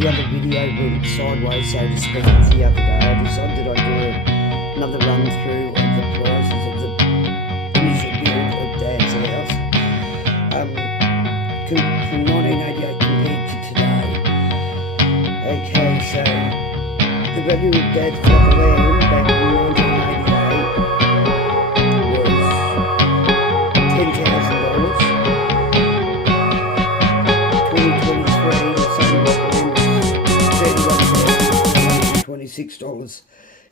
the other video went sideways, so to speak, the other day. I decided I'd do another run through of the prices of the initial build of Dad's house from 1988 compared to today. Okay, so the value of Dad's block of land back in 1988 was $10,000. 2023, the same block of land was $31,226.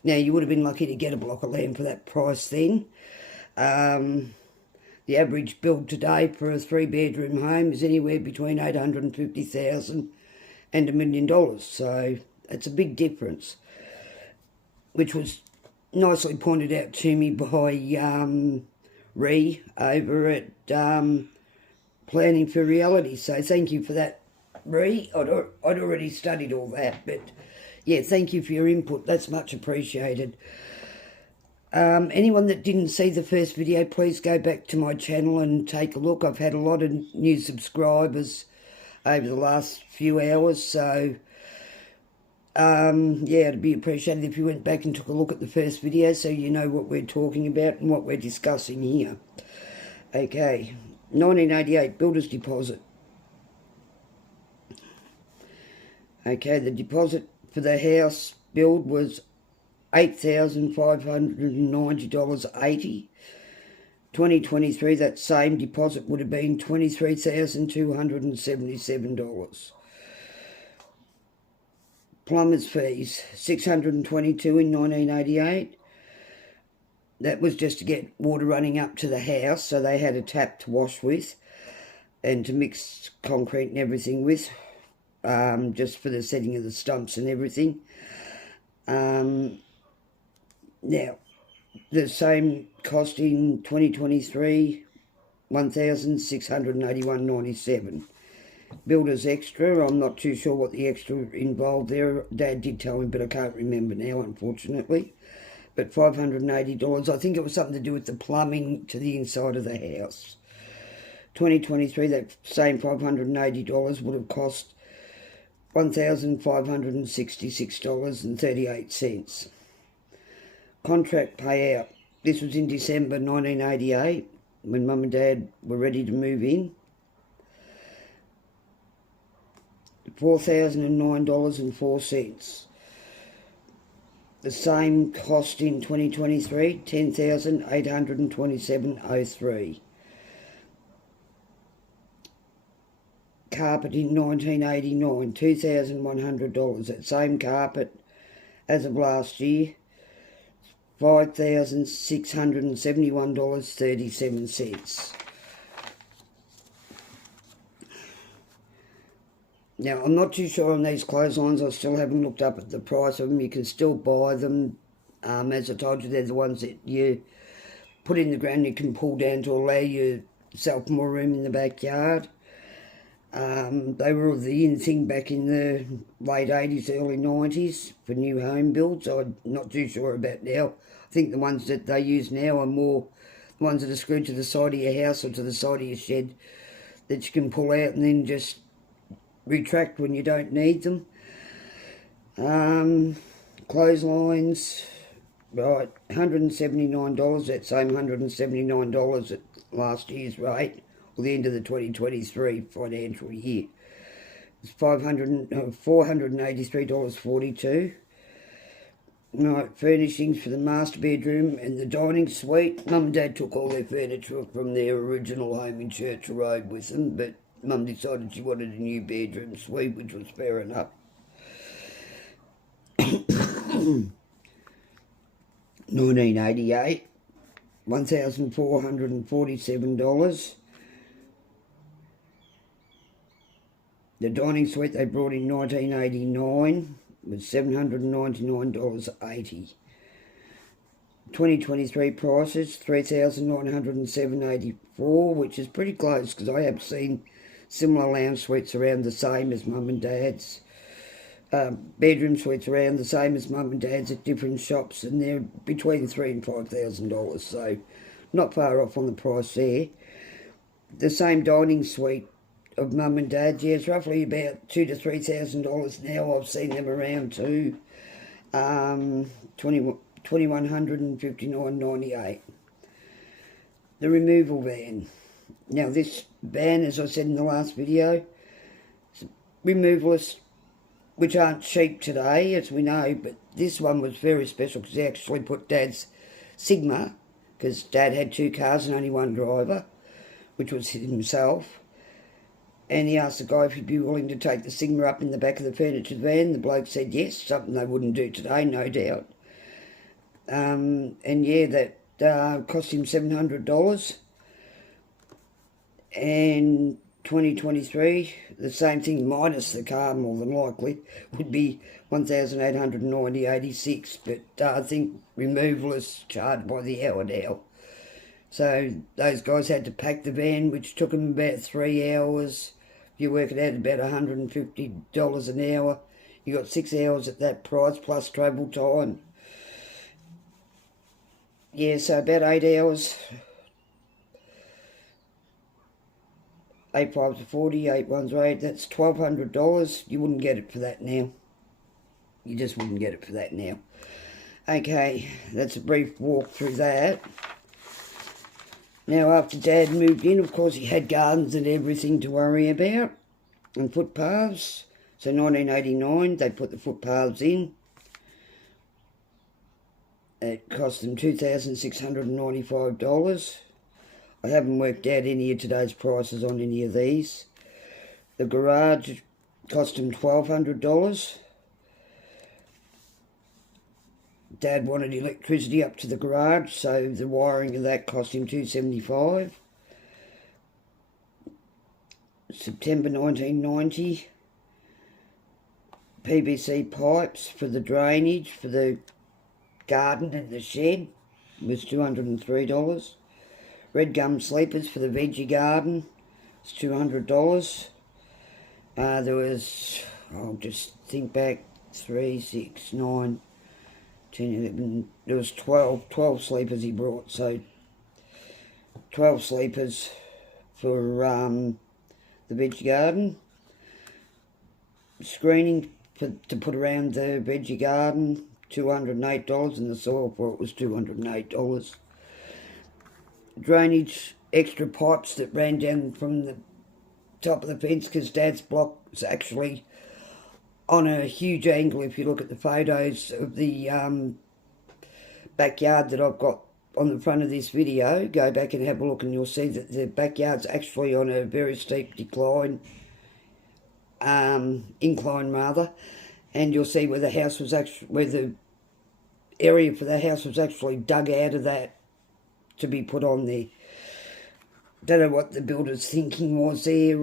Now, you would have been lucky to get a block of land for that price then. The average build today for a 3-bedroom home is anywhere between $850,000 and $1 million. So it's a big difference, which was nicely pointed out to me by Ree over at Planning for Reality. So thank you for that, Ree. I'd already studied all that, but yeah, thank you for your input. That's much appreciated. Anyone that didn't see the first video, please go back to my channel and take a look. I've had a lot of new subscribers over the last few hours, so yeah, it'd be appreciated if you went back and took a look at the first video so you know what we're talking about and what we're discussing here. Okay, 1988 builder's deposit. Okay, the deposit for the house build was $8,590.80. 2023, that same deposit would have been $23,277. Plumber's fees, $622 in 1988. That was just to get water running up to the house, so they had a tap to wash with and to mix concrete and everything with, just for the setting of the stumps and everything. Now, the same cost in 2023, $1,681.97. Builder's extra, I'm not too sure what the extra involved there. Dad did tell me, but I can't remember now, unfortunately. But $580, I think it was something to do with the plumbing to the inside of the house. 2023, that same $580 would have cost $1,566.38. Contract payout. This was in December 1988 when Mum and Dad were ready to move in. $4,009.04. The same cost in 2023, $10,827.03. Carpet in 1989, $2,100. That same carpet as of last year, $5,671.37. Now, I'm not too sure on these clotheslines. I still haven't looked up at the price of them. You can still buy them. As I told you, they're the ones that you put in the ground. You can pull down to allow yourself more room in the backyard. They were the in thing back in the late 80s, early 90s for new home builds. I'm not too sure about now. I think the ones that they use now are more the ones that are screwed to the side of your house or to the side of your shed that you can pull out and then just retract when you don't need them. Clotheslines, right, $179, that same $179 at last year's rate, or the end of the 2023 financial year. It's $483.42. Right, furnishings for the master bedroom and the dining suite. Mum and Dad took all their furniture from their original home in Churchill Road with them, but Mum decided she wanted a new bedroom suite, which was fair enough. 1988, $1,447. The dining suite they brought in 1989 was $799.80. 2023 prices, $3,907.84, which is pretty close because I have seen similar lounge suites around the same as Mum and Dad's. Bedroom suites around the same as Mum and Dad's at different shops, and they're between $3,000 and $5,000, so not far off on the price there. The same dining suite of mum and dad. Yeah, it's roughly about $2,000 to $3,000 now. I've seen them around too. 2159.98. The removal van. Now this van, as I said in the last video, removalists, which aren't cheap today, as we know, but this one was very special because they actually put Dad's Sigma, because Dad had 2 cars and only one driver, which was himself, and he asked the guy if he'd be willing to take the Sigma up in the back of the furniture van. The bloke said yes, something they wouldn't do today, no doubt. And yeah, that cost him $700. And 2023, the same thing minus the car, more than likely, would be $1,890.86. But I think removal is charged by the hour now. So those guys had to pack the van, which took them about 3 hours. If you work it out, about $150 an hour. You got 6 hours at that price plus travel time. Yeah, so about 8 hours. 8 5s are 40, 8 1s are 8. That's $1,200. You wouldn't get it for that now. You just wouldn't get it for that now. Okay, that's a brief walk through that. Now, after Dad moved in, of course, he had gardens and everything to worry about, and footpaths. So 1989, they put the footpaths in. It cost them $2,695. I haven't worked out any of today's prices on any of these. The garage cost him $1,200. Dad wanted electricity up to the garage, so the wiring of that cost him $275. September 1990. PVC pipes for the drainage for the garden and the shed was $203. Red gum sleepers for the veggie garden was $200. There was, I'll just think back, 3, 6, 9, 10, 11, there was 12 sleepers he brought, so 12 sleepers for the veggie garden. Screening to put around the veggie garden, $208, and the soil for it was $208. Drainage, extra pipes that ran down from the top of the fence, because Dad's block was actually on a huge angle. If you look at the photos of the backyard that I've got on the front of this video, go back and have a look and you'll see that the backyard's actually on a very steep decline, incline rather, and you'll see where the house was actually, where the area for the house was actually dug out of that to be put on there. Don't know what the builder's thinking was there.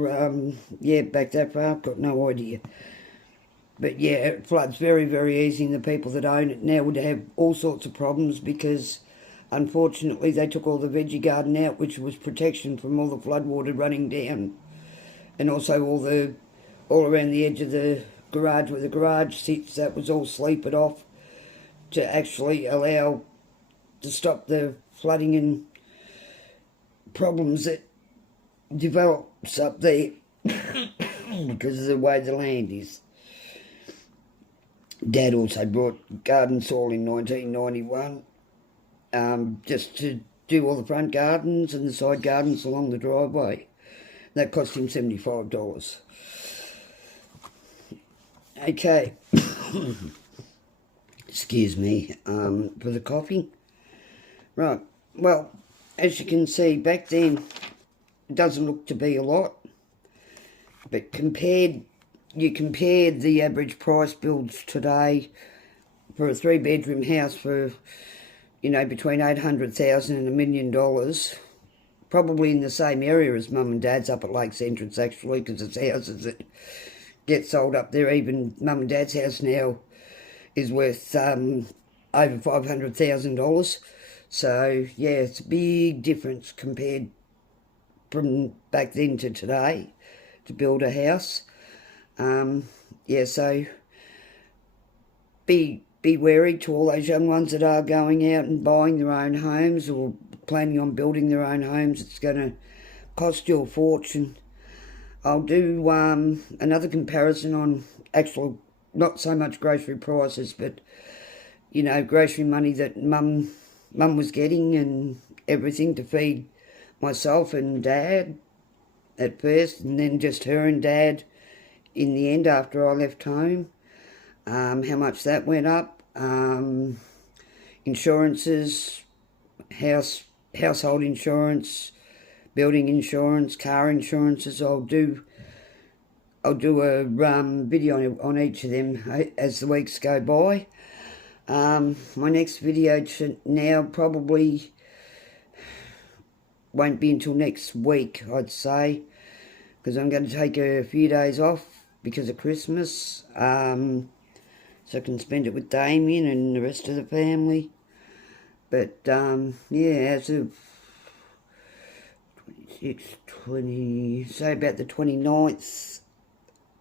Yeah, back that far, I've got no idea. But yeah, it floods very, very easy, and the people that own it now would have all sorts of problems because, unfortunately, they took all the veggie garden out, which was protection from all the flood water running down, and also all around the edge of the garage where the garage sits. That was all sleeped off to actually allow to stop the flooding and problems that develops up there because of the way the land is. Dad also brought garden soil in 1991 just to do all the front gardens and the side gardens along the driveway. That cost him $75. Okay. Excuse me for the coughing. Right, well, as you can see, back then, it doesn't look to be a lot, but you compared the average price builds today for a 3-bedroom house for, you know, between $800,000 and $1 million, probably in the same area as Mum and Dad's up at Lakes Entrance, actually, because it's houses that get sold up there. Even Mum and Dad's house now is worth over $500,000. So, yeah, it's a big difference compared from back then to today to build a house. Yeah, so be wary to all those young ones that are going out and buying their own homes or planning on building their own homes. It's going to cost you a fortune. I'll do another comparison on actual, not so much grocery prices, but, you know, grocery money that Mum was getting and everything to feed myself and Dad at first, and then just her and Dad in the end after I left home. How much that went up. Insurances, household insurance, building insurance, car insurances. I'll do a video on each of them as the weeks go by. My next video now probably won't be until next week, I'd say, because I'm going to take a few days off because of Christmas, so I can spend it with Damien and the rest of the family. But yeah, as of 26, say about the 29th,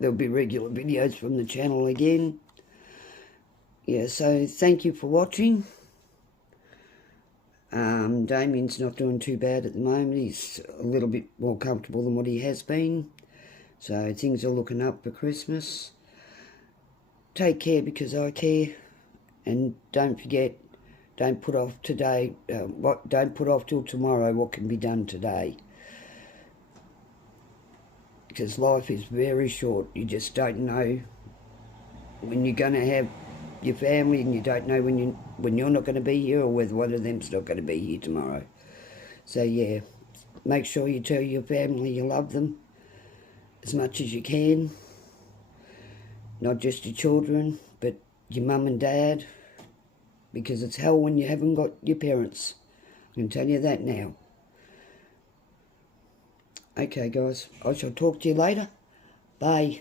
there'll be regular videos from the channel again. Yeah, so thank you for watching. Damien's not doing too bad at the moment. He's a little bit more comfortable than what he has been. So things are looking up for Christmas. Take care because I care. And don't forget, don't put off today. Don't put off till tomorrow what can be done today. Because life is very short. You just don't know when you're going to have your family, and you don't know when you're not going to be here, or whether one of them's not going to be here tomorrow. So yeah, make sure you tell your family you love them as much as you can. Not just your children, but your mum and dad, because it's hell when you haven't got your parents. I can tell you that now. Okay guys, I shall talk to you later. Bye.